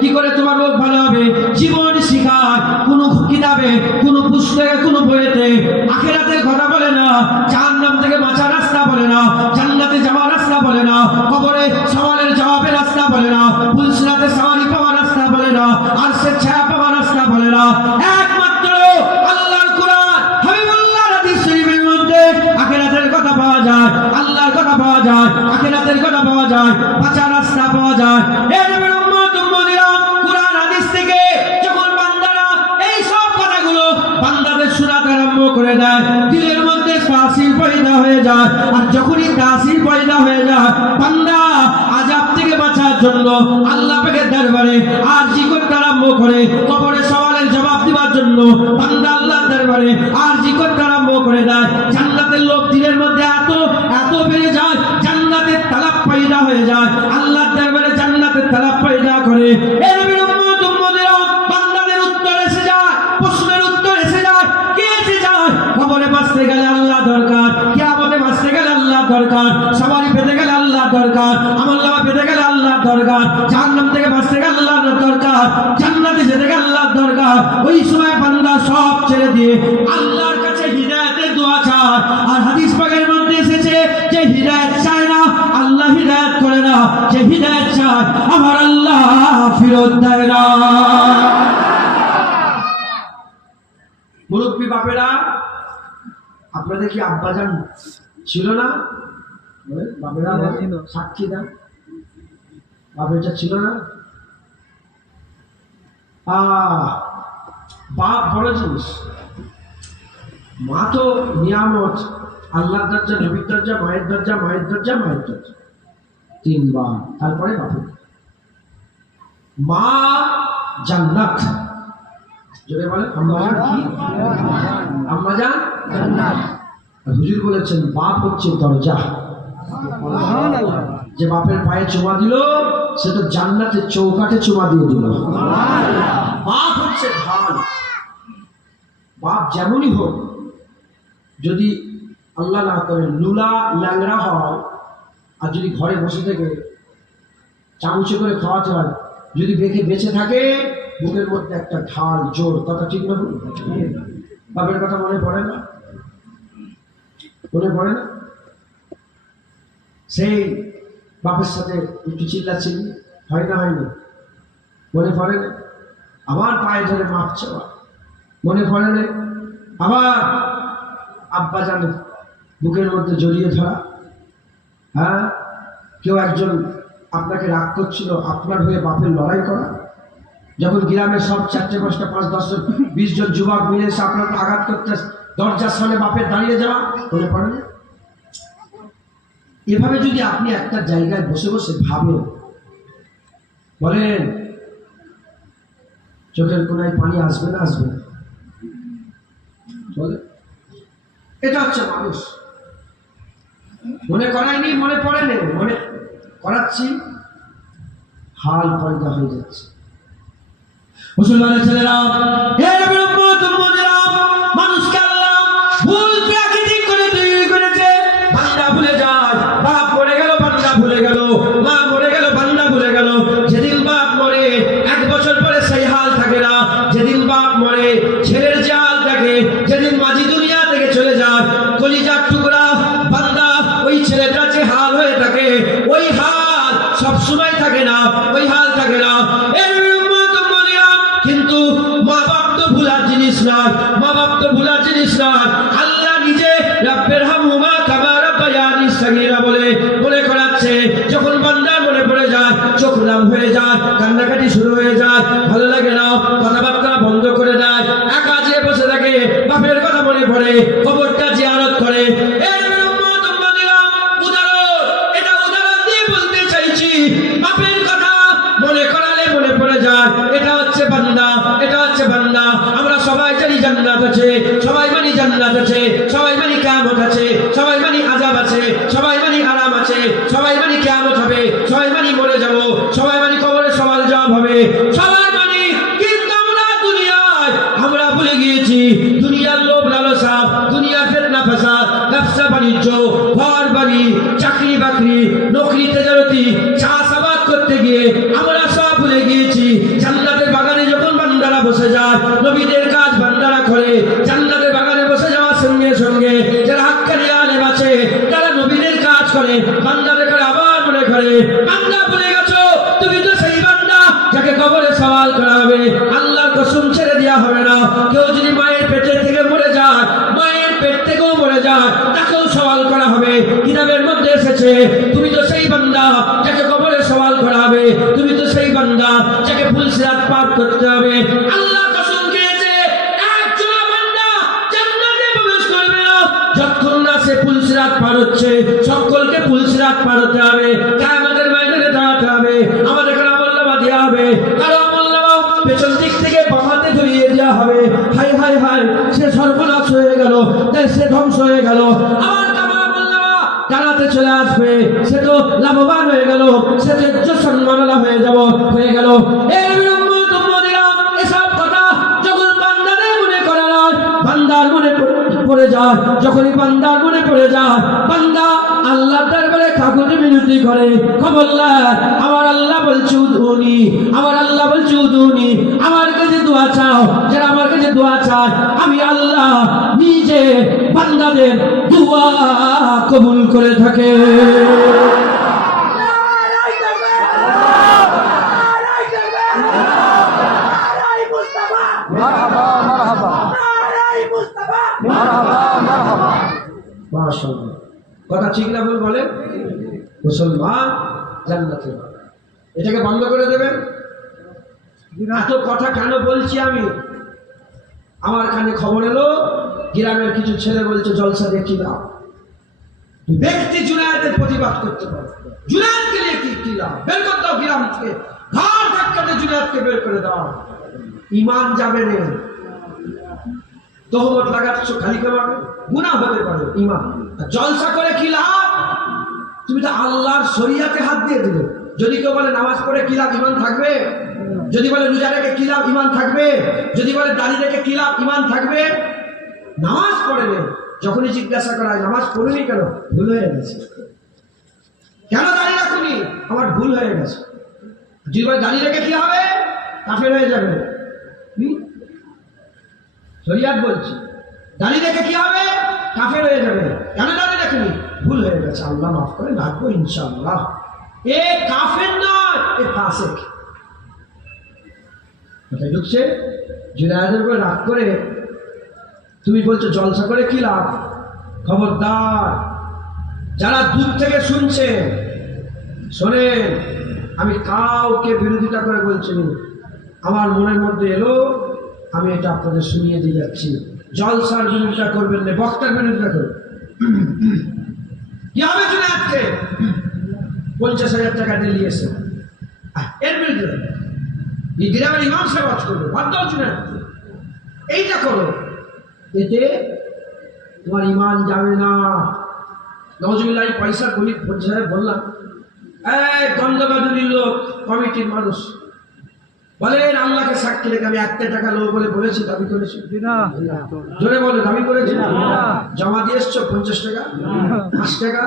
কি করে তোমার রোগ ভালো হবে। জীবন শিখায় কোনো কিতাবে, কোনো পুস্তকে, কোনো বইয়েতে আখিরাতের কথা বলে না, জাহান্নাম থেকে বাঁচার রাস্তা বলে না, জান্নাতে যাওয়ার রাস্তা বলে না, কবরে সওয়ালের জবাবের রাস্তা বলে না, পুলসিরাতে সওয়ারি পাওয়ার রাস্তা বলে না, আরশের ছায়া পাওয়ার রাস্তা বলে না। একমাত্র আল্লাহর কোরআন হাবিবুল্লাহর হাদিস শরীফের মধ্যে আখিরাতের কথা পাওয়া যায়, আল্লাহর কথা পাওয়া যায়, আখিরাতের কথা পাওয়া যায়, বাঁচার রাস্তা পাওয়া যায়। এই নবীর উম্মত উম্মতিরা কোরআন হাদিস থেকে যখন বান্দারা এই সব কথাগুলো বান্দাদের শোনাতে আরম্ভ করে দেয়, দিলের মধ্যে তাসির পয়দা হয়ে যায়। আর যখনই তাসির পয়দা হয়ে যায়, বান্দা আযাব থেকে বাঁচার জন্য আল্লাহ পাকের দরবারে আরজি করতে আরম্ভ করে, কবরে সওয়ালের জবাব দেওয়ার জন্য বান্দা আল্লাহর দরবারে আরজি করতে আরম্ভ করে দেয়। জান্নাতের লোভ দিলের মধ্যে এত এত বেড়ে যায়, জান্নাতের তালাব পয়দা হয়ে যায়, আল্লাহর দরবারে জান্নাতের তালাব পয়দা করে। এই নবীর উম্মত উম্মতিরা বান্দাদের উত্তর এসে যায়, প্রশ্নের উত্তর এসে যায়, কি এসে যায়? কবরে বাঁচতে গেলে আল্লাহ দরকার, কিয়ামতে বাঁচতে গেলে আল্লাহ দরকার, সওয়ারি পেতে গেলে আল্লাহ দরকার, আমলনামা পেতে গেলে আল্লাহ দরকার, জাহান্নাম থেকে বাঁচতে গেলে আল্লাহ দরকার, জান্নাতে যেতে গেলে আল্লাহ দরকার। ওই সময় বান্দা সব ছেড়ে দিয়ে আল্লাহর কাছে হিদায়াতের দোয়া চায়। আর হাদিস পাকের মধ্যে এসেছে যে হিদায়াত চায় না আল্লাহ হিদায়াত করে না, যে হিদায়াত চায় আমার আল্লাহ ফিরত দেয় না। মুরব্বী বাপেরা, আপনাদের কি আব্বাজান ছিল না? বাপেরা সাক্ষী দেন, বাপেরটা ছিল না? বাপ বড় জিনিস, মা তো নিয়ামত, আল্লাহর দরজা, নবীর দরজা, মায়ের দরজা, মায়ের দরজা, মায়ের দরজা, তিনবার, তারপরে বাপের। মা জান্নাত, যদি বলে আম্মাজান কি? আম্মাজান জান্নাত। হুজুর বলেছেন বাপ হচ্ছে দরজা। যে বাপের পায়ে চুমা দিল সে তো জান্নাতের চৌকাঠে চুমা দিয়ে দিল। বাপ হচ্ছে ঢাল। বাপ যেমনই হোক, যদি আল্লাহ না করে লুলা ল্যাংড়া হয়, আর যদি ঘরে বসে থেকে চামচে করে খাওয়াতে হয়, যদি বেঁচে থাকে, বুকের মধ্যে একটা ঢাল, জোর, কথা ঠিক না? বাপের কথা মনে পড়ে না? মনে পড়ে না? সেই বাপের সাথে একটু চিল্লাচিল্লি হয় না, হয়নি? মনে পড়ে না? আবার পায়ে ধরে মাপ চাওয়া মনে পড়ে না? আবার আব্বা জানে বুকের মধ্যে জড়িয়ে ধরা। হ্যাঁ, কেউ একজন আপনাকে রাগ করছিল, আপনার হয়ে বাপের লড়াই করা। যখন গ্রামের সব 4টে 5টা 5 10 জন 20 জন যুবক মিলে এসে আপনাকে আঘাত করতে, দরজার সামনে বাপের দাঁড়িয়ে যাওয়া, মনে পড়ে না? এভাবে যদি আপনি একটা জায়গায় বসে বসে ভাবেন, বলেন চোখের কোনায় পানি আসবে না? আসবে না? বলে এটা হচ্ছে মানুষ। মনে করায়নি, মনে পড়ে নেই, মনে করাচ্ছি, হাল পয়দা হয়ে যাচ্ছে। মুসলমানের ছেলেরা, মানুষকে আল্লাহ ভুল প্রাকৃতিক করে তৈরি করেছে। বান্দা ভুলে যায়, বাপ মরে গেল, বান্দা ভুলে গেল, মা মরে গেল, বান্দা ভুলে গেল। যেদিন বাপ মরে 1 বছর পরে সেই হাল থাকে না। যেদিন বাপ মরে ছেলের যে হাল থাকে, যেদিন মাঝি দুনিয়া থেকে চলে যায়, কলিজার টুকরা বান্দা, ওই ছেলেটা যে হাল হয়ে থাকে, ওই হাল সব সময় থাকে না, ওই হাল থাকে না। কিন্তু মা বাপ তো ভুলার জিনিস নয়, মা বাপ তো ভুলার জিনিস নয়। আল্লাহ নিজে রাব্বির হামহুমা কামা রাব্বায়ানি সগীরা বলে বলে করাচ্ছে। যখন বান্দার মনে পড়ে যায়, চোখ লাল হয়ে যায়, কান্নাকাটি শুরু হয়ে যায়, ভালো লাগে না, কথাবার্তা বন্ধ করে দেয়, একা যে বসে থাকে, বাপের কথা মনে পড়ে, কবরটা জিয়ারত করে। বাপের কথা মনে করালে মনে পড়ে যায়, এটা হচ্ছে বান্দা, এটা হচ্ছে বান্দা। আমরা সবাই জানি জান্নাত আছে, সবাই মানি জান্নাত আছে, সবাই মানি কিয়ামত আছে, সবাই মানি আযাব আছে, সবাই মানি আরাম আছে, সবাই মানি কিয়ামত হবে, সবাই মানি মরে যাব, সবাই মানি কবরে সওয়াল জবাব হবে, সবাই মানি। কিন্তু আমরা দুনিয়ায় আমরা ভুলে গিয়েছি দুনিয়ার লোভ লালসা, দুনিয়ার ফিতনা ফাসাদ, ব্যবসা বাণিজ্য, ঘর বাড়ি, চাকরি বাকরি, নকরি তেজারতি, চাষাবাদ করতে গিয়ে আমরা সব ভুলে গিয়েছি। বসে যায়, নবীদের কাজ বান্দারা করে। জান্নাতের বাগানে বসে যাওয়ার সঙ্গে সঙ্গে যারা হাক্কানি আলেম আছে তারা নবীদের কাজ করে, বান্দাদের করে আবার মনে করে বান্দা ভুলে গেছো তুমি তো সেই বান্দা যাকে কবরে সওয়াল করা হবে। আল্লাহর কসম ছেড়ে দেওয়া হবে না। কেউ যদি মায়ের পেটের থেকে মরে যায়, মায়ের পেট থেকেও মরে যায়, তাকেও সওয়াল করা হবে। কিতাবের মধ্যে এসেছে তুমি তো সেই বান্দা যাকে কবরে সওয়াল করা হবে, তুমি তো সেই বান্দা যাকে ফুলসিরাত পার করতে হবে। আল্লাহ কসম খেয়েছে একজন বান্দা জান্নাতে প্রবেশ করবে না যতক্ষণ না সে ফুলসিরাত পার হচ্ছে। সকলকে ফুলসিরাত পার হতে হবে, কিয়ামতের ময়দানে দাঁড়াতে হবে, আমাদের কাছে আমলনামা দেওয়া হবে। কারো আমলনামা পেছন দিক থেকে বামাতে ধরিয়ে দেওয়া হবে। হাই হাই হাই, সে সর্বনাশ হয়ে গেল, সে ধ্বংস হয়ে গেল। আমার জানাতে চলে আসবে, সে তো লাভবান হয়ে গেল, সে তো উচ্চ সম্মাননা হয়ে গেল। এসব কথা যখন বান্দাদের মনে করা হয়, বান্দার মনে পড়ে যায়, যখনই বান্দার মনে পড়ে যায়, বান্দা আল্লাহর দরবারে কাকুতি মিনতি করে, খবরদার আমার আল্লাহ বলছে উদুনি, আমার আল্লাহ বলছে উদুনি, আমার কাছে দোয়া চাও। যারা আমার কাছে দোয়া চায় আমি আল্লাহ নিজে বান্দাদের দোয়া কবুল করে থাকে। কথা ঠিক না ভুল বলেন? মুসলমান জান্নাতে, এটাকে বন্ধ করে দেবেন। এত কথা কেন বলছি আমি? আমার কানে খবর এলো গ্রামের কিছু ছেলে বলছে জলসা দেখি না, ব্যক্তি জুনায়েদের প্রতিবাদ করতে পারে, জুনায়েদকে নিয়ে কি লাভ, বের করে দাও গ্রাম থেকে, ঘর ধাক্কাতে জুনায়েদকে বের করে দাও। ইমান যাবে না, তহমত লাগাচ্ছ খালি কেমাবে, গুনাহ হতে পারে ইমান। জলসা করে কি লাভ? তুমি তো আল্লাহর শরিয়াতে হাত দিয়ে দিলে। যদি কেউ বলে নামাজ পড়ে কি লাভ, ইমান থাকবে? যদি বলে রোজা রেখে কি লাভ, ইমান থাকবে? যদি বলে দাড়ি রেখে কি লাভ, ইমান থাকবে? নামাজ পড়ে নেই, যখনই জিজ্ঞাসা করা হয় নামাজ পড়েনি কেন, ভুল হয়ে গেছে। কেন দাড়ি রাখুনি? আমার ভুল হয়ে গেছে। যদি বলে দাড়ি রেখে কি হবে, কাফের হয়ে যাবে। শরিয়াত বলছি দাড়ি রেখে কি হবে, কাফের হয়ে যাবে। কেন দাড়ি রাখুনি? ভুল হয়ে গেছে, আল্লাহ মাফ করে, রাখবো ইনশাআল্লাহ। এ কাফের নয়, এ ফাসিক। কোথায় ঢুকছে? জুনায়েদের উপরে রাগ করে তুমি বলছো জলসা করে কি লাভ? খবরদার, যারা দূর থেকে শুনছে শোনেন, আমি কাউকে বিরোধিতা করে বলছি না, আমার মনের মধ্যে এলো আমি এটা আপনাদের শুনিয়ে দিয়ে যাচ্ছি। জলসার বিরোধিতা করবেন না, বক্তার বিরোধিতা করবেন। কি হবে জুনায়েদকে 50,000 টাকা দিলিয়েছে, এর বিরোধিতা এই গ্রামের ইমাম সাহেব ওয়াজ করবে, বাদ দাও জুনায়েদকে, এইটা করো, এতে তোমার ইমান যাবে না। নজরুল্লাহ পয়সা গরিব 50,000 বললাম, গন্ধবাদুরি লোক কমিটির মানুষ বলেন আল্লাহকে সাক্ষী রেখে আমি 1 টাকা লোক বলে বলেছি, দাবি করেছি জোরে বলে, দাবি করেছি, জমা দিয়ে এসছো 50 টাকা, 5 টাকা,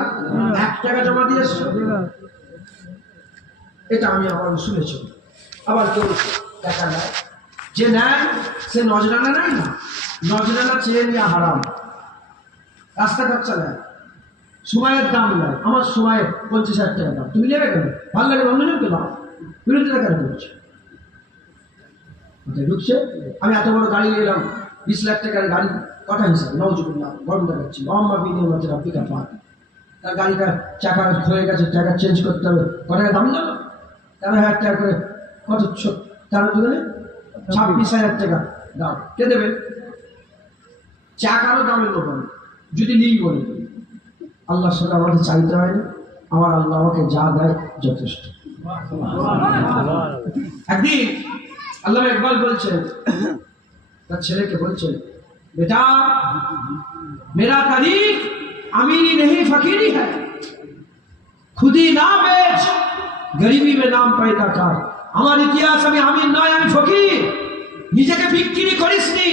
1 টাকা জমা দিয়ে এসছো, এটা আমি আবার শুনেছি। আবার কেউ টাকা নেয়, যে নেয় সে নজরানা নেয় না, নজরানা চেয়ে নেওয়া হারাম। রাস্তা খরচা নেয়, সময়ের দাম নেয়, আমার সময় 50,000 টাকা দাম, তুমি নেবে কেন? ভালো লাগে অন্যজনকে দাও, বিরোধিতা কেন করছো? ঢুকছে আমি এত বড় গাড়ি নিলাম, 20 লাখ টাকার গাড়ি, কথা হিসাবে নজরুল্লাহ গরম দেখাচ্ছি, মোহাম্মদ বিন রাব্বিকা পাক, তার গাড়িটা চাকা হয়ে গেছে, টাকা চেঞ্জ করতে হবে, কটাকা দাম জানো? 13,000 টাকা করে, কত 13 দুগুণে 26,000 টাকা দাম, কে দেবে? চাকারও দামের লোক আমি যদি নিই বলি, আল্লাহর সাথে আমাকে চাইতে হয় না, আমার আল্লাহ আমাকে যা দেয় যথেষ্ট। একদিন আল্লাহ ইকবাল বলছেন তার ছেলেকে, বলছেন बेटा मेरा तारीख अमीरी नहीं फकीरी है, खुद ही ना बेच, गरीबी में नाम पैदा कर। আমার ইতিহাস আমি আমির নয়, আমি ফকির। নিজেকে বিক্রি করিসনি,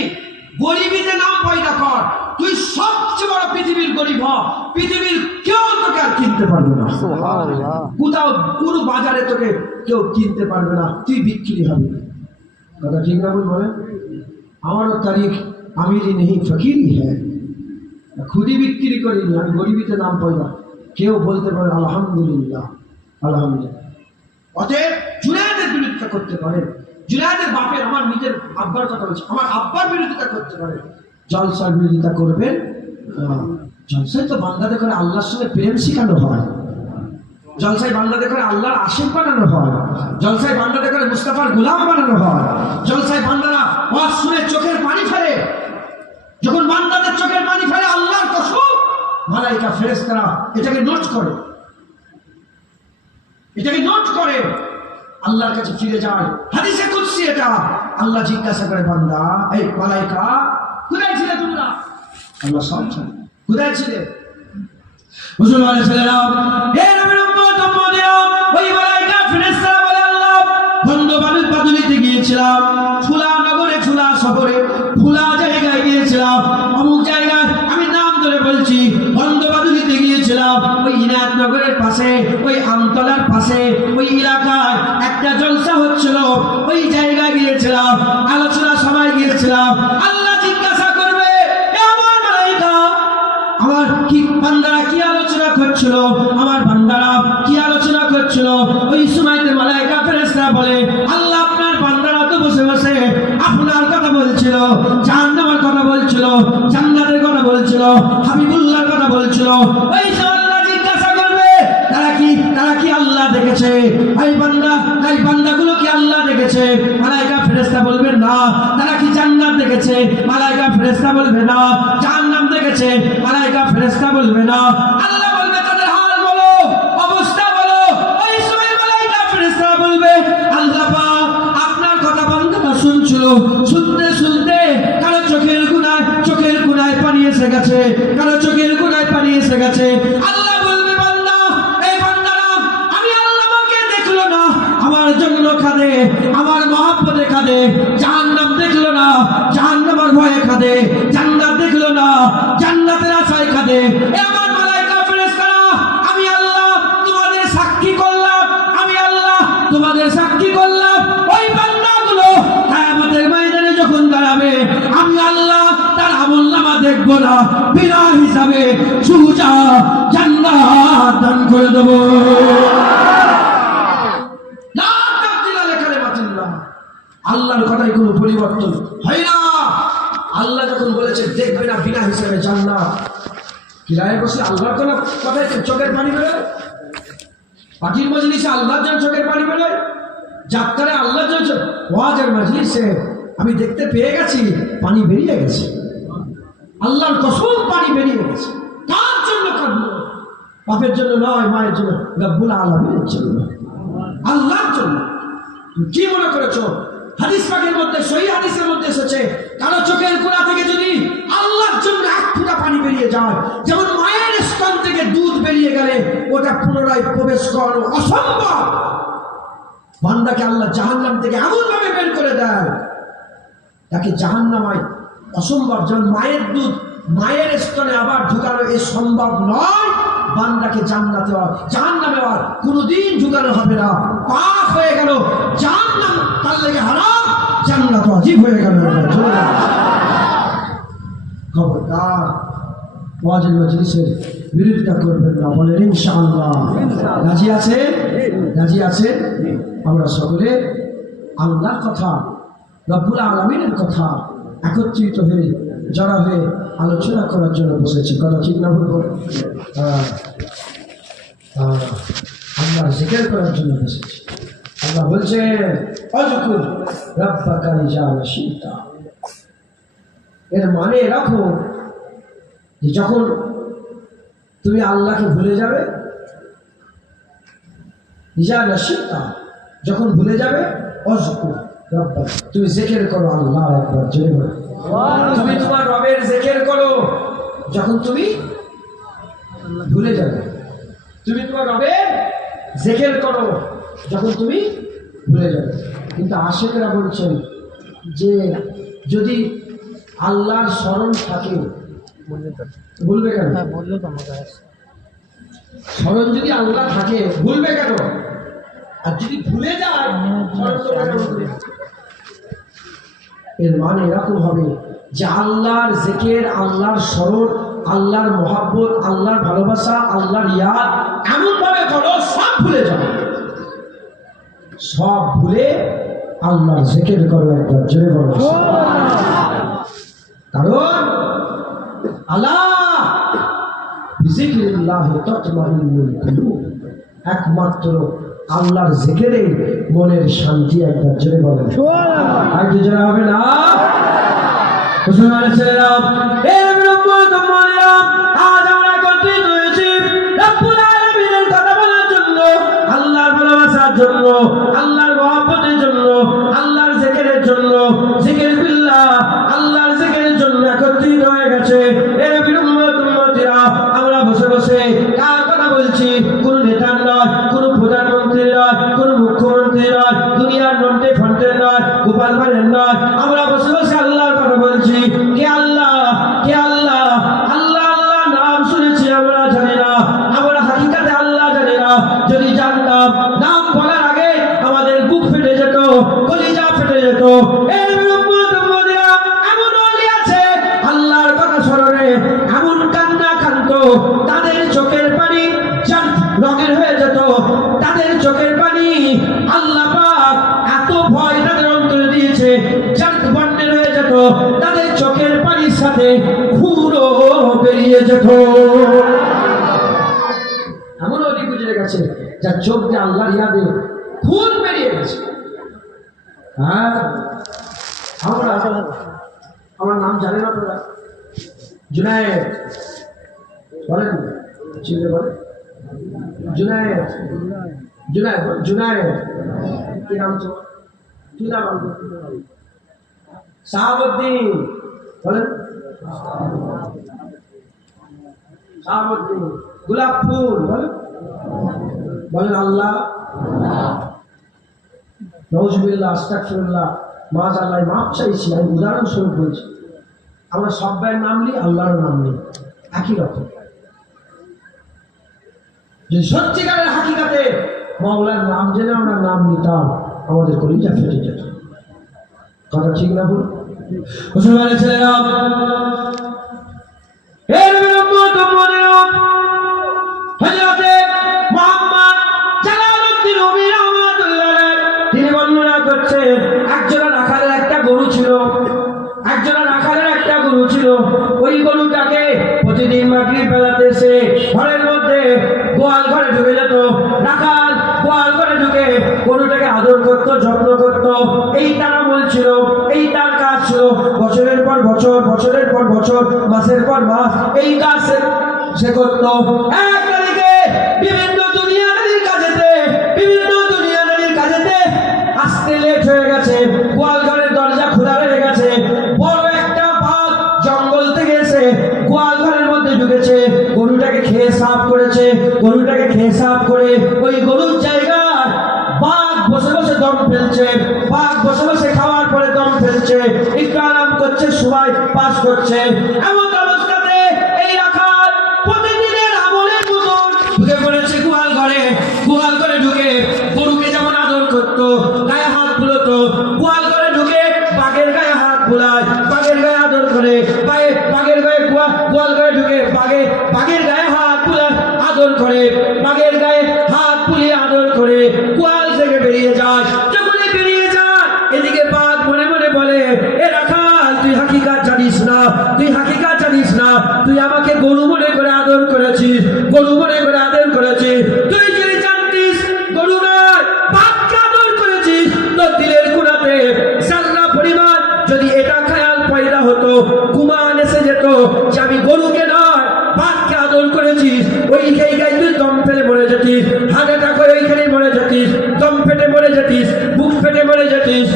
গরিবীতে নাম পয়দা কর। তুই সবচেয়ে বড় পৃথিবীর গরিব হ, পৃথিবীর কেউ তোকে আর কিনতে পারবে না। কোথাও কোনো বাজারে তোকে কেউ কিনতে পারবে না, তুই বিক্রি হবি। কথা ঠিক না বল বলেন? আমারও তারিখ আমিরি নেই ফকিরি হ্যাঁ, খুদি বিক্রি করিনি, আমি গরিবিতে নাম পয়দা। কেউ বলতে পারে আলহামদুলিল্লাহ, আলহামদুলিল্লাহ। অতএব জুনায়েদের বিরোধিতা করতে পারে, জুনায়েদের বাপের, আমার নিজের আব্বার কথা বলছি, আমার আব্বার বিরোধিতা করতে পারে, জলসার বিরোধিতা করবেন। জলসায় তো বান্দাদের করে আল্লাহর সঙ্গে প্রেম শিখানো হয়, জলসায় বান্দাদের করে আল্লাহর আশিক বানানো হয়, জলসায় বান্দাদের করে মুস্তাফার গোলাম বানানো হয়, জলসায় বান্দারা ওয়াজ শুনে চোখের পানি ফেলে। যখন বান্দাদের চোখের পানি ফেলে আল্লাহর কসম, মালাইকা ফেরেশতারা এটাকে নোট করে, এটাকে নোট করে, আল্লাহর কাছে ফিরে যায়। হাদিসে কুদসি এটা, আল্লাহ জিজ্ঞাসা করে বান্দা, এই মালাইকা কোথায় ছিলে তোমরা? আল্লাহ সব জানে কোথায় ছিলে। হুজুর বলেছিলেন, হে নবীর উম্মত উম্মতিরা, ওই মালাইকা ফেরেশতারা বলে আল্লাহ বন্ধবানুর পাদুলিতে গিয়েছিলাম, ফুলা নগরে, ফুলা শহরে, ফুলা জায়গায় গিয়েছিলাম, অমুক জায়গায় আমি নাম ধরে বলছি, বন্ধবাদুলিতে গিয়েছিলাম, ওই ইনায়ত নগরের পাশে, ওই আমতলার পাশে, ওই এলাকায় একটা জলসা হচ্ছিল, ওই জায়গায় গিয়েছিলাম, আলোচনা সভায় গিয়েছিলাম। আল্লাহ জিজ্ঞাসা করবে, আমার মালাইকা, আমার কি বান্দারা কি আলোচনা করছিল, আমার বান্দারা কি আলোচনা করছিল? ওই সময়তে মালাইকা ফেরেশতারা বলে, আল্লাহ আপনার বান্দারা তো বসে বসে আপনার কথা বলছিল, জাহান্নামের কথা বলছিল, জান্নাতের কথা বলছিল, হাবিবুল্লাহর কথা বলছিল। ওই সময় আল্লাহ জিজ্ঞাসা করবে, তারা কি আল্লাহ দেখেছে? এই বান্দাগুলো কি আল্লাহ দেখেছে? মালাইকা ফেরেশতা বলবে না। তারা কি জান্নাত দেখেছে? মালাইকা ফেরেশতা বলবে না। জাহান্নাম দেখেছে? মালাইকা ফেরেশতা বলবে না। আল্লাহ বলবে, তাদের হাল বলো, অবস্থা বলো। ওই সময় মালাইকা ফেরেশতা বলবে, আল্লাহ পাক আপনার কথা বান্দারা শুনছিল, শুনতে শুনতে কারো চোখের কোণায় পানি এসে গেছে, কারো চোখের কোণায় পানি এসে গেছে। আল্লাহ বলবে, বান্দা, এই বান্দারা আমি আল্লাহকে দেখলো না, আমার জন্য কাঁদে, আমার মহব্বতে কাঁদে। জাহান্নাম দেখলো না, জাহান্নামের ভয়ে কাঁদে। জান্নাত দেখলো না, জান্নাতের আশায় কাঁদে। এ আমার মালাইকা ফেরেশতারা, আমি আল্লাহ তোমাদের সাক্ষী করলাম, আমি আল্লাহ তোমাদের সাক্ষী করলাম। ওই বান্দাগুলো কিয়ামতের ময়দানে যখন দাঁড়াবে, আমি আল্লাহ তার আমলনামা দেখবো না, বিনা হিসাবে সুজা জান্নাত দান করে দেব। আল্লাহর কথায় কোনো পরিবর্তন হয় না। আল্লাহ যখন বলেছে দেখবে না বিনা হিসাবে জান্নাত, কিরায় বসে আল্লাহর কথায় চোখের পানি বেরোয়, পার্টির মজলিসে আল্লাহর জন্য চোখের পানি বেরোয়, যাত্রায় আল্লাহর জন্য, ওয়াজের মজলিসে আমি দেখতে পেয়ে গেছি পানি বেরিয়ে গেছে, আল্লাহর কসম পানি বেরিয়ে গেছে। কার জন্য কাঁদলো? বাপের জন্য নয়, মায়ের জন্য, রব্বুল আলামিনের জন্য, আল্লাহর জন্য। কি মনে করেছো? হাদিস পাকের মধ্যে, সহিহ হাদিসের মধ্যে এসেছে, কারো চোখের কোণা থেকে যদি আল্লাহর জন্য এক ফোঁটা পানি বেরিয়ে যায়, যেমন মায়ের স্তন থেকে দুধ বেরিয়ে গেলে ওটা পুনরায় প্রবেশ করানো অসম্ভব। বান্দাকে আল্লাহ জাহান্নাম থেকে এমন ভাবে বের করে দেয়, তাকে জাহান্নামায় অসম্ভব। যেমন মায়ের দুধ মায়ের স্তনে আবার ঢুকানো এ সম্ভব নয়, বান্দাকে জান্নাতে জাহান্নামে আর কোনোদিন ঢুকানো হবে না। পাক হয়ে গেল, জাহান্নাম তার লেগে হারাম, জান্নাত ওয়াজিব হয়ে গেল। খবরদার ওয়াজের মজলিসের বিরোধিতা করবেন না, বলেন ইনশাআল্লাহ। রাজি আছে? রাজি আছে? আমরা সকলে আল্লাহর কথা, রব্বুল আলামিনের কথা একত্রিত হয়ে জড়া হয়ে আলোচনা করার জন্য বসেছি। কথা ঠিক না বলবো? আল্লাহ জিকির করার জন্য বসেছি। আল্লাহ বলছেন, আযকুর রাব্বাকা ইযা নাসিতা। এর মানে রাখো যে যখন তুমি আল্লাহকে ভুলে যাবে, ইযা নাসিতা, যখন ভুলে যাবে, আযকুর রাব্বাকা, তুমি জিকির করো আল্লাহ একবার জোরে বলো। তুমি তোমার রবের জিকির করো যখন তুমি ভুলে যাবে। তুমি তোমার রবের জিকির করো যখন তুমি ভুলে যাবে। কিন্তু আশিকরা বলছেন যে যদি আল্লাহর স্মরণ থাকে, ভুলবে কেন? স্মরণ যদি আল্লাহ থাকে, ভুলবে কেন? আর যদি ভুলে যায়, স্মরণ তো এর মানে এরকম হবে যে আল্লাহর জিকির, আল্লাহর স্মরণ, আল্লাহর মহব্বত, আল্লাহর ভালোবাসা, আল্লাহর ইয়াদ এমন ভাবে করো সব ভুলে যাও, সব ভুলে আল্লাহর জিকির করো। একবার জোরে বলো। কারণ আল্লাহ বিজিকিরিল্লাহ তাতমাইন্নুল কুলুব, একমাত্র আল্লাহর জিকিরে মনের শান্তি। একবার জোরে বলেন। আর কি জোরে হবে না? মুসলমানের ছেলেরা, এই ব্রহ্মদম্মনেরা, আজ আমরা একত্রিত হয়েছি রব্বুল আলামিনের কথা বলার জন্য, আল্লাহর ভালোবাসার জন্য, আল্লাহর মহব্বতের জন্য, আল্লাহর জিকিরের জন্য। জিকির বিল্লাহ, আল্লাহর জিকিরের জন্য একত্রিত হয়ে গেছে। এই ব্রহ্মদম্মনেরা, আমরা বসে বসে কার কথা বলছি? কোন নেতার নয়, কোন প্রধানমন্ত্রীর নয়, কোন মুখ্যমন্ত্রী নয়, দুনিয়ার নন্টে ফন্টের নয়, গোপাল ভাঁড়ের নয়। আমরা বসে বসে আল্লাহর কথা বলছি। কে আল্লাহ? কে আল্লাহ? আল্লাহ আল্লাহ নাম শুনেছি, আমরা জানি না, আমরা হাকিকাতে আল্লাহ জানি না। যদি জানতাম, নাম বলার আগে আমাদের বুক ফেটে যেত, কলিজা ফেটে যেত। এর ব্রহ্মদম্মনেরা, এমন ওলি আছে আল্লাহর কথা স্মরণে এমন কান্না কাঁদতো, তাদের চোখের পানি রঙের হয়ে যেত। তাদের চোখের পানি আল্লাহ পাক এত ভয় তাদের অন্তরে দিয়েছে, জাত বন্যের হয়ে যেত। তাদের চোখের পানির সাথে খুরও বেরিয়ে যেত। এমন অধিক গুজরে গেছে যার চোখ দিয়ে আল্লাহর ইয়াদে খুন বেরিয়ে গেছে। হ্যাঁ, আমার নাম জানে না তোরা? জুনায়েদ বলেন, চিনতে বলেন। জুনায়েদ, জুনায়েদ, জুনায়েদ। কি নাম তো? কি নাম? শাহাবুদ্দিন বলেন। শাহাবুদ্দিন। গোলাপ ফুল বলেন, বলেন আল্লাহ। নওজুবিল্লাহ, আস্তাগফিরুল্লাহ, মাআযাল্লাহ, মাপ চাইছি। আমি উদাহরণস্বরূপ বলছি, আমরা সব ভাইয়ের নাম নিই, আল্লাহর নাম নিই, একই রকম। যে সত্যিকারের হাকিকাতে মাওলার নাম জেনে আমরা নাম নিতাম, আমাদের কলিজা ফেটে যেত। কথা ঠিক না ভুল? মুসলমানের ছেলেরা, এর ব্রহ্মদম্মনেরা, হযরতে মুহাম্মদ জালালউদ্দিন রুমি রাহমাতুল্লাহ আলাইহি তিনি বর্ণনা করছেন, একজন রাখালের একটা গরু ছিল। একজন রাখালের একটা গরু ছিল। ওই গরুটাকে প্রতিদিন মাগরিব বেলাতে এসে ঘরের মধ্যে গোয়াল ঘরে ঢুকে যেত। রাখাল গোয়াল ঘরে ঢুকে গরুটাকে আদর করত, যত্ন করত। এই তার আমল ছিল, এই তার কাজ ছিল। বছরের পর বছর, বছরের পর বছর, মাসের পর মাস এই কাজ সে করত। এক তারিখে বিভিন্ন দুনিয়াদারির কাজেতে, বিভিন্ন দুনিয়াদারির কাজেতে আসতে লেট হয়ে গেছে। গোয়াল ঘরের দরজা খোলা রয়ে গেছে। বড় একটা বাঘ জঙ্গল থেকে এসে গোয়াল ঘরের মধ্যে ঢুকেছে। গরুটাকে খেয়ে সাফ করেছে। গরুটাকে খেয়ে সাফ করে ওই গরুর জায়গায় বাঘ বসে বসে দম ফেলছে। বাঘ বসে বসে খাওয়ার পরে দম ফেলছে, একটু আরাম করছে, সবাই পাস করছে। এমন অবস্থাতে এই রাখাল প্রতিদিনের আমলের মতন ঢুকে পড়েছে গোয়াল ঘরে। গোয়াল ঘরে ঢুকে গরুকে যেমন আদর করতো, গায়ে হাত বুলোতো, গোয়াল ঘরে ঢুকে বাঘের গায়ে হাত বুলায়, বাঘের গায়ে আদর করে, বাঘের গায়ে গোয়াল ঘরে ঢুকে বাঘের গায়ে হাত বুলায়, আদর করে, বাঘের গায়ে হাত বুলিয়ে আদর করে গোয়াল থেকে বেরিয়ে যায়। যখনই বেরিয়ে যায়, এদিকে বাঘ মনে মনে বলে, এ রাখাল, তুই হাকিকাত জানিস না, তুই হাকিকাত জানিস না। তুই আমাকে গরু মনে করে আদর করেছিস, গরু মনে করে আদর করেছিস। তুই যদি জানতিস গরু নয়, বাঘকে আদর করেছিস, তোর দিলের কোণাতে সারা পরিমাণ যদি এটা খেয়াল পয়দা হতো, গুমান এসে যেত যে আমি গরুকে নয় বাঘকে আদর করেছিস, ওই জায়গায় তুই দম ফেলে মরে যেতিস, হার্ট অ্যাটাক করে ওইখানেই মরে যেতিস, দম ফেটে মরে যেতিস, বুক ফেটে মরে যেতিস।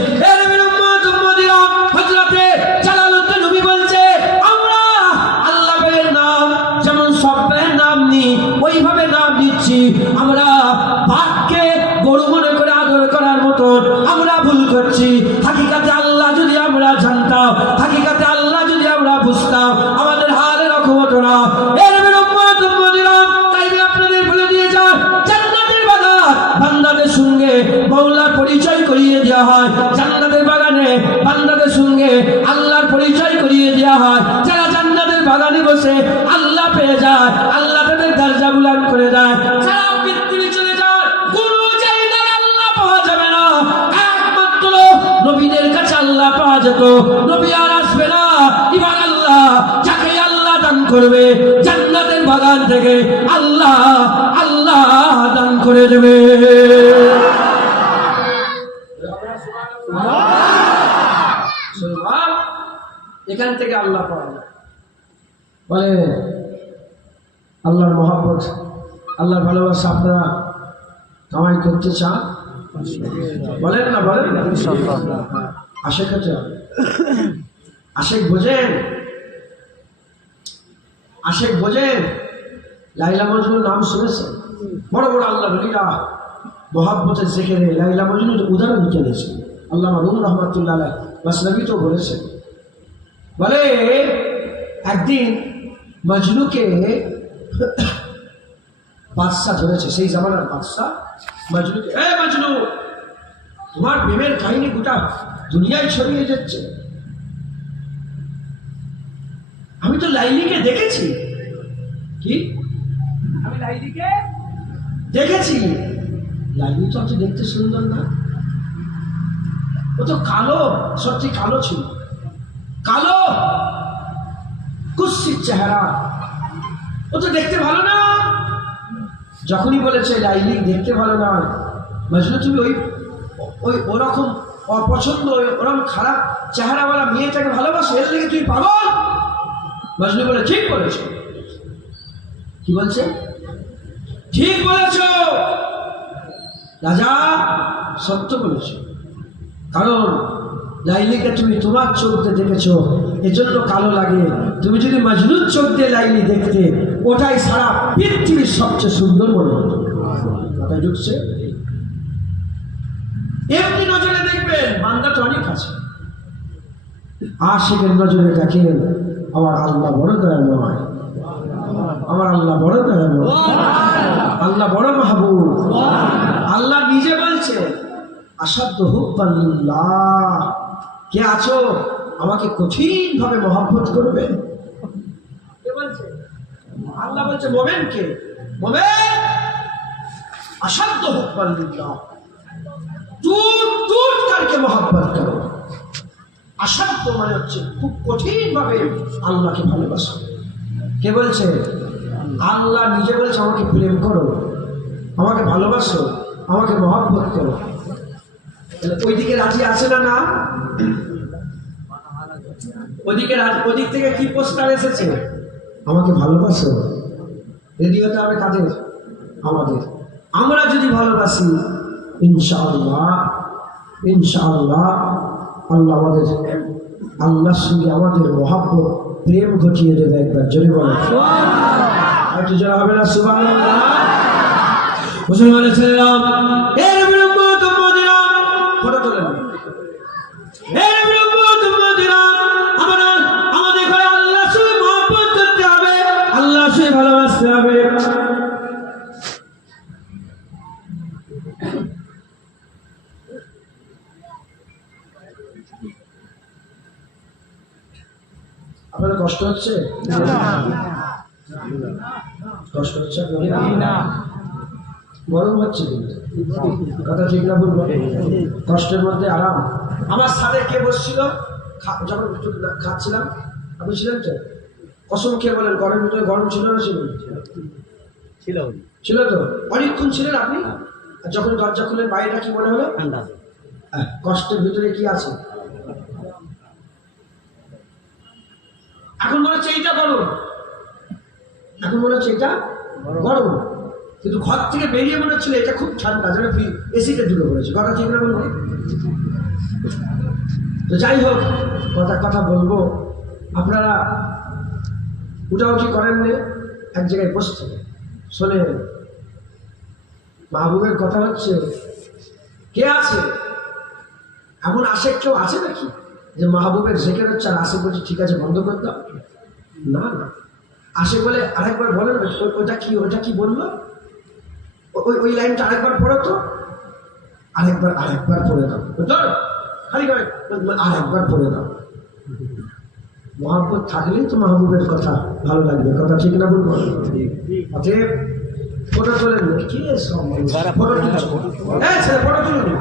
হযরতে জালালউদ্দিন রুমি বলছে, আমরা আল্লাহ পাকের নাম যেমন সব পাকের নাম নিই, ওইভাবে নাম দিচ্ছি। আমরা বাঘকে গরু মনে করে আদর করার মতন আমরা ভুল করছি। হাকিকাতে আল্লাহ যদি আমরা জানতাম, হাকিকাতে আল্লাহ যদি আমরা বুঝতাম, আমাদের হাল এরকম হতো না। এর ব্রহ্মদম্মনেরা, তাই আপনাদের বলে দিয়ে যান, জান্নাতের বাগান বান্দাদের সঙ্গে মওলার পরিচয় করিয়ে দেওয়া হয়। জান্নাতের বাগানে বান্দাদের সঙ্গে বসে আল্লাহ পেয়ে যায়, আল্লাহ তাদের দরজা বুলন্দ করে দেয়। সারা পৃথিবী চলে যায়, কোনো জায়গায় আল্লাহ পাওয়া যাবে না, একমাত্র নবীদের কাছে আল্লাহ পাওয়া যেত। নবী আর আসবে না, এবার আল্লাহ যাকে আল্লাহ দান করবে জান্নাতের বাগান থেকে আল্লাহ আল্লাহ দান করে দেবে। এখান থেকে আল্লাহ পাওয়া যায়। বলে আল্লাহর মহব্বত, আল্লাহর ভালোবাসা আপনারা কামাই করতে চান? বলেন না, বলেন না। আশেক হচ্ছে আশেক বোঝেন, আশেক বোঝেন। লাইলা মজনুর নাম শুনেছেন? বড় বড় আল্লাহ নবীরা মহব্বতের জিকিরে লাইলা মজনুর উদাহরণ দিয়েছেন। আল্লামা রুম রহমাতুল্লাহ আলাইহি মাসনবী তো বলেছেন, বলে একদিন মজনুকে বাদশা ধরেছে, সেই জামানার বাদশা মজনুকে, এ মজনু, তোমার প্রেমের কাহিনী গোটা দুনিয়ায় ছড়িয়ে যাচ্ছে, আমি তো লাইলিকে দেখেছি। কি? আমি লাইলিকে দেখেছি। লাইলি তো অত দেখতে সুন্দর না, ও তো কালো, সত্যি কালো ছিল, কালো কুৎসিত চেহারা, ও তো দেখতে ভালো না। যখনই বলেছে লাইলি দেখতে ভালো না, মজনু তুমি ওই ওই ওরকম অপছন্দ, ওরকম খারাপ চেহারাওয়ালা মেয়েটাকে ভালোবাসো, এর লেগে তুমি পাগল? মজনু বলে ঠিক বলেছ। কি বলছে? ঠিক বলেছ রাজা, সত্য বলেছ। কারণ লাইলিকে তুমি তোমার চোখ দিয়ে দেখেছো, এজন্য কালো লাগে। তুমি যদি মজনুর চোখ দিয়ে লাইলি দেখতে, ওটাই সারা পৃথিবীর সবচেয়ে সুন্দর মনে হতো। কথা ঢুকছে? এমনি নজরে দেখবেন, বান্দা তো অনেক আছে, আশিকের নজরে দেখেন আমার আল্লাহ বড় দয়াময়, আমার আল্লাহ বড় দয়াময়, আল্লাহ বড় মাহবুব। আল্লাহ নিজে বলছে আসাদ্দ হুব্বাল্লাহ, কে আছো আমাকে কঠিন ভাবে মহব্বত করবে? কে বলছে? আল্লাহ বলছে মোমেন কে? মোমেন আসাদ্দ হুব্বাল্লাহ, দূর দূর করকে মহব্বত করো। আসাদ্দ মানে হচ্ছে খুব কঠিন ভাবে আল্লাহকে ভালোবাসা। কে বলছে? আল্লাহ নিজে বলছে আমাকে প্রেম করো, আমাকে ভালোবাসো, আমাকে মহব্বত করো। ওইদিকে রাজি আছে না? না, ওদিকে ওদিক থেকে কি পোস্টার এসেছে? আমাকে ভালোবাসো। রেডি হতে হবে কাদের? আমাদের। আমরা যদি ভালোবাসি, ইনশাআল্লাহ ইনশাআল্লাহ আল্লাহ আমাদের, আল্লাহর সঙ্গে আমাদের মহব্বত প্রেম ঘটিয়ে দেবে। একবার জোরে বলে, একটু জোরে হবে না? সুবহানাল্লাহ। মুসলমানের ছেলেরা, এর বিরুদ্ধে তোমাদেরা ফটো তোলেন, এর বিরুদ্ধে তোমাদেরা আমাদের ঘরে আল্লাহর সঙ্গে মহব্বত করতে হবে, আল্লাহর সঙ্গে ভালোবাসতে হবে। আপনাদের কষ্ট হচ্ছে? কষ্ট হচ্ছে না? গরম হচ্ছে কিন্তু, কথা ঠিক না বলবো? কষ্টের মধ্যে আরাম। আমার সাথে কে বসছিল যখন খাচ্ছিলাম? আপনি ছিলেন তো? কসম খেয়ে বলেন, গরমের ভিতরে গরম ছিল না? ছিল ছিল তো? অনেকক্ষণ ছিলেন আপনি? আর যখন দরজা খুলে বাইরেটা কি মনে হলো? ঠান্ডা। কষ্টের ভিতরে কি আছে? এখন মনে হচ্ছে এইটা গরম, এখন মনে হচ্ছে এটা গরম, কিন্তু ঘর থেকে বেরিয়ে মনে হচ্ছিল এটা খুব ঠান্ডা, যেন এসিতে ঢুকে পড়েছে। কথা ঠিক না বলবো? তো যাই হোক, কথা বলবো, আপনারা উঠাউঠি করেন না, এক জায়গায় বসতে শোনে। মাহবুবের কথা হচ্ছে, কে আছে এমন আশেক? কেউ আছে নাকি যে মাহবুবের জিকির হচ্ছে আর আশেক বলছে ঠিক আছে বন্ধ করে দাও? না না, আশেক বলে আরেকবার বলেন, ওটা কি বললো, ওই লাইনটা আরেকবার পড়ো তো, আরেকবার পড়ে দাও, খালি আরেকবার পড়ে দাও। মহব্বত থাকলেই তো মাহবুবের কথা ভালো লাগবে, কথা ঠিক না বলবো? অতএব ফটো তোলেন না, কি সব ফটো তুলছে, হ্যাঁ ছেলে ফটো তুলুন।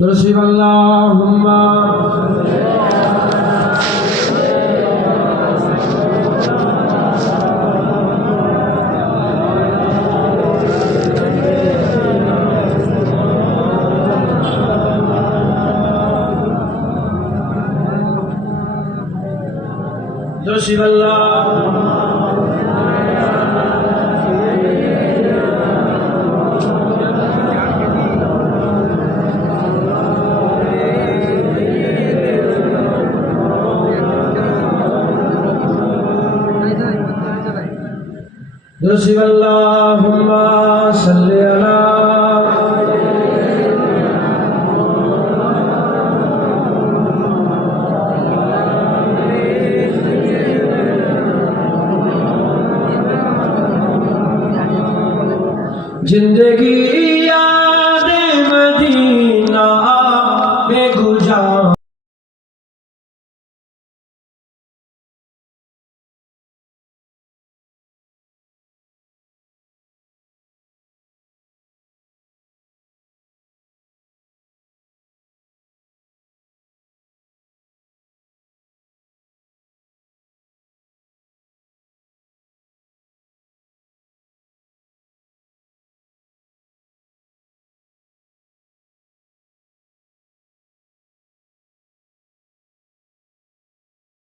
نصيب اللهم نصيب اللهم نصيب اللهم صل على जिंदगी